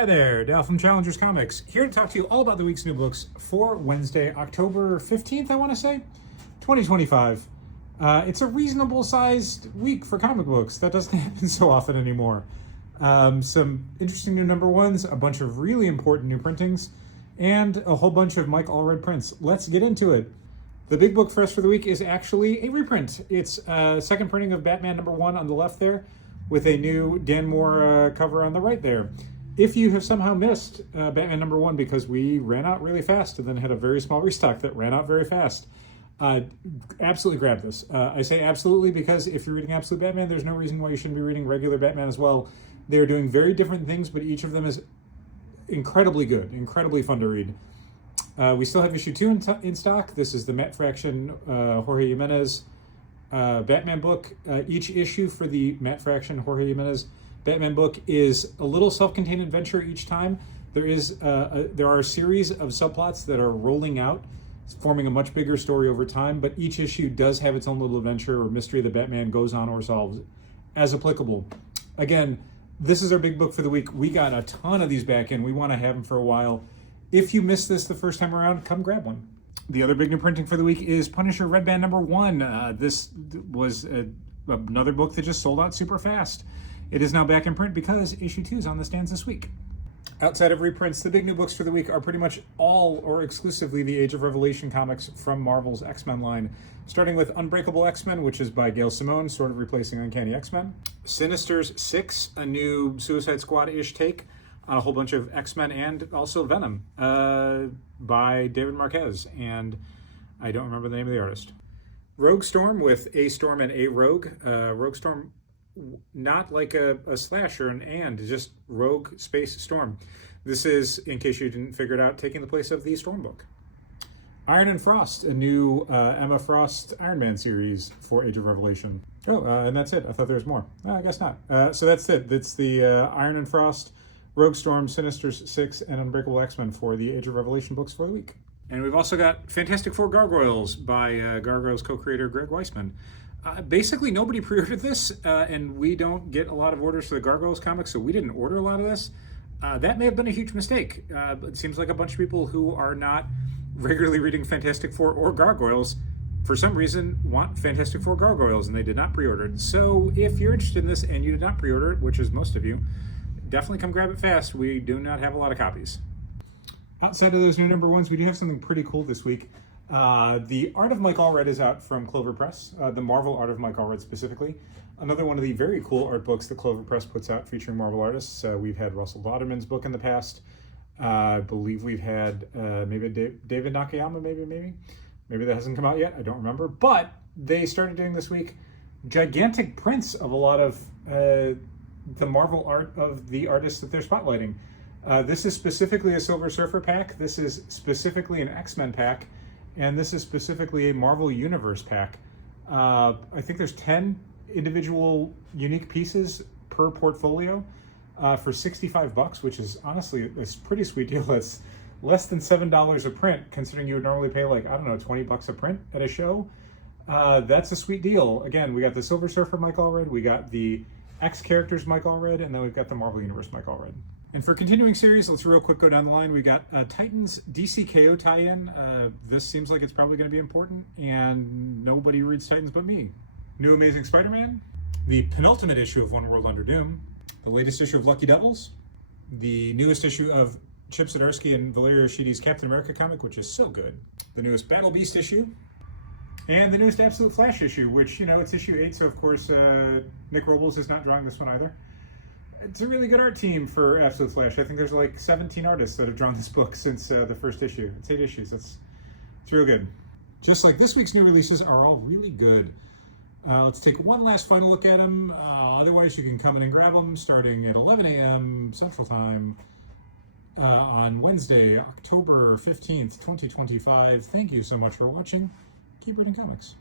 Hi there, Dal from Challengers Comics, here to talk to you all about the week's new books for Wednesday, October 15th, I want to say, 2025. It's a reasonable sized week for comic books. That doesn't happen so often anymore. Some interesting new number ones, a bunch of really important new printings, and a whole bunch of Mike Allred prints. Let's get into it. The big book for us for the week is actually a reprint. It's a second printing of Batman number 1 on the left there, with a new Dan Moore cover on the right there. If you have somehow missed Batman number 1 because we ran out really fast and then had a very small restock that ran out very fast, absolutely grab this. I say absolutely because if you're reading Absolute Batman, there's no reason why you shouldn't be reading regular Batman as well. They're doing very different things, but each of them is incredibly good, incredibly fun to read. We still have issue 2 in stock. This is the Matt Fraction Jorge Jimenez Batman book. Each issue for the Matt Fraction Jorge Jimenez Batman book is a little self-contained adventure each time. There are a series of subplots that are rolling out, forming a much bigger story over time, but each issue does have its own little adventure or mystery that Batman goes on or solves as applicable. Again, this is our big book for the week. We got a ton of these back in. We want to have them for a while. If you missed this the first time around, come grab one. The other big new printing for the week is Punisher Red Band number 1. This was another book that just sold out super fast. It is now back in print because issue 2 is on the stands this week. Outside of reprints, the big new books for the week are pretty much all or exclusively the Age of Revelation comics from Marvel's X-Men line, starting with Unbreakable X-Men, which is by Gail Simone, sort of replacing Uncanny X-Men. Sinister's 6, a new Suicide Squad-ish take on a whole bunch of X-Men and also Venom by David Marquez, and I don't remember the name of the artist. Rogue Storm with A Storm and A Rogue. Rogue Storm, not like a slash or and just Rogue Space Storm. This is, in case you didn't figure it out, taking the place of the Storm book. Iron and Frost, a new Emma Frost Iron Man series for Age of Revelation. Oh, and that's it. I thought there was more. I guess not. So that's it. That's the Iron and Frost, Rogue Storm, Sinister's 6, and Unbreakable X-Men for the Age of Revelation books for the week. And we've also got Fantastic Four Gargoyles by Gargoyles co-creator Greg Weisman. Basically, nobody pre-ordered this, and we don't get a lot of orders for the Gargoyles comics, so we didn't order a lot of this. That may have been a huge mistake. It seems like a bunch of people who are not regularly reading Fantastic Four or Gargoyles, for some reason, want Fantastic Four Gargoyles, and they did not pre-order it. So if you're interested in this and you did not pre-order it, which is most of you, definitely come grab it fast. We do not have a lot of copies. Outside of those new number 1s, we do have something pretty cool this week. The Art of Mike Allred is out from Clover Press, the Marvel Art of Mike Allred specifically. Another one of the very cool art books that Clover Press puts out featuring Marvel artists. We've had Russell Lauderman's book in the past. I believe we've had maybe David Nakayama, maybe. Maybe that hasn't come out yet. I don't remember. But they started doing this week gigantic prints of a lot of the Marvel art of the artists that they're spotlighting. This is specifically a Silver Surfer pack. This is specifically an X-Men pack. And this is specifically a Marvel Universe pack. I think there's 10 individual unique pieces per portfolio for $65, which is honestly a pretty sweet deal. It's less than $7 a print, considering you would normally pay like, I don't know, $20 a print at a show. That's a sweet deal. Again, we got the Silver Surfer Mike Allred, we got the X Characters Mike Allred, and then we've got the Marvel Universe Mike Allred. And for continuing series, let's real quick go down the line. We got Titans DCKO tie-in. This seems like it's probably going to be important, and nobody reads Titans but me. New Amazing Spider-Man, the penultimate issue of One World Under Doom, the latest issue of Lucky Devils, the newest issue of Chip Zdarsky and Valerio Schiti's Captain America comic, which is so good, the newest Battle Beast issue, and the newest Absolute Flash issue, which, you know, it's issue 8, so of course Nick Robles is not drawing this one either. It's a really good art team for Absolute Flash. I think there's like 17 artists that have drawn this book since the first issue. It's 8 issues. It's real good. Just like this week's new releases are all really good. Let's take one last final look at them. Otherwise, you can come in and grab them starting at 11 a.m. Central Time on Wednesday, October 15th, 2025. Thank you so much for watching. Keep reading comics.